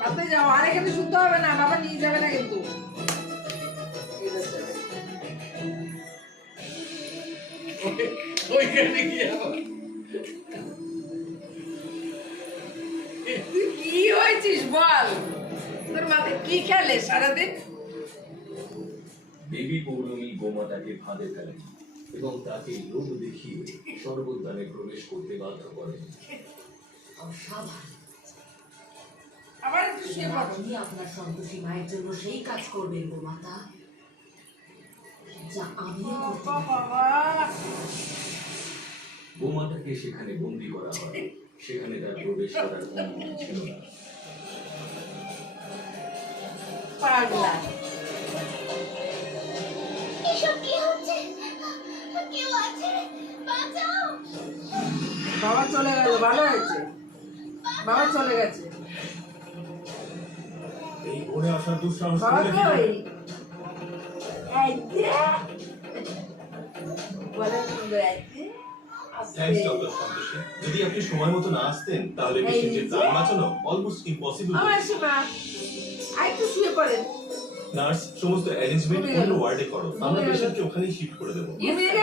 তাতে যাও, আর এখানে শুনতে হবে না, বাবা নিয়ে যাবে না কিন্তু। তুই কি হয়েছিস বল, তোর মাথায় কি খেলে সারাদিন? দেবী পৌর্ণমী গোমাতাকে ফাঁদে ফেলেন এবং তাকে লোভ দেখিয়ে সর্বোদ্যানে প্রবেশ করতে বাধ্য করেন। আবার একটু শুয়ে পড়ো। আপনি আপনার সন্তোষী মায়ের জন্য সেই কাজ করবেন গো মাতা, যা আমিও করতে পারি। বাবা গোমাতাকে সেখানে বন্দী করা হয়, সেখানে তার প্রবেশ করার অনুমতি ছিল না। পাগলা, এসব কি হচ্ছে? কেউ আছে? বাঁচাও! বাবা চলে গেল, ভালো হয়েছে, বাবা চলে গেছে। এই ঘরে আসার দুঃসাহস বাবা করলে কি করে? কই? এই যে বলে সুন্দর আছে। Thanks doctor Santoshi. যদি আপনি সময় মতো না আসতেন তাহলে পেশেন্টের প্রাণ বাঁচানো অলমোস্ট ইম্পসিবল। আমার সীমা, আর একটু শুয়ে পড়েন। নার্স, সমস্ত অ্যারেঞ্জমেন্ট অন্য ওয়ার্ডে করো, আমরা পেশেন্টকে ওখানেই শিফট করে দেবো।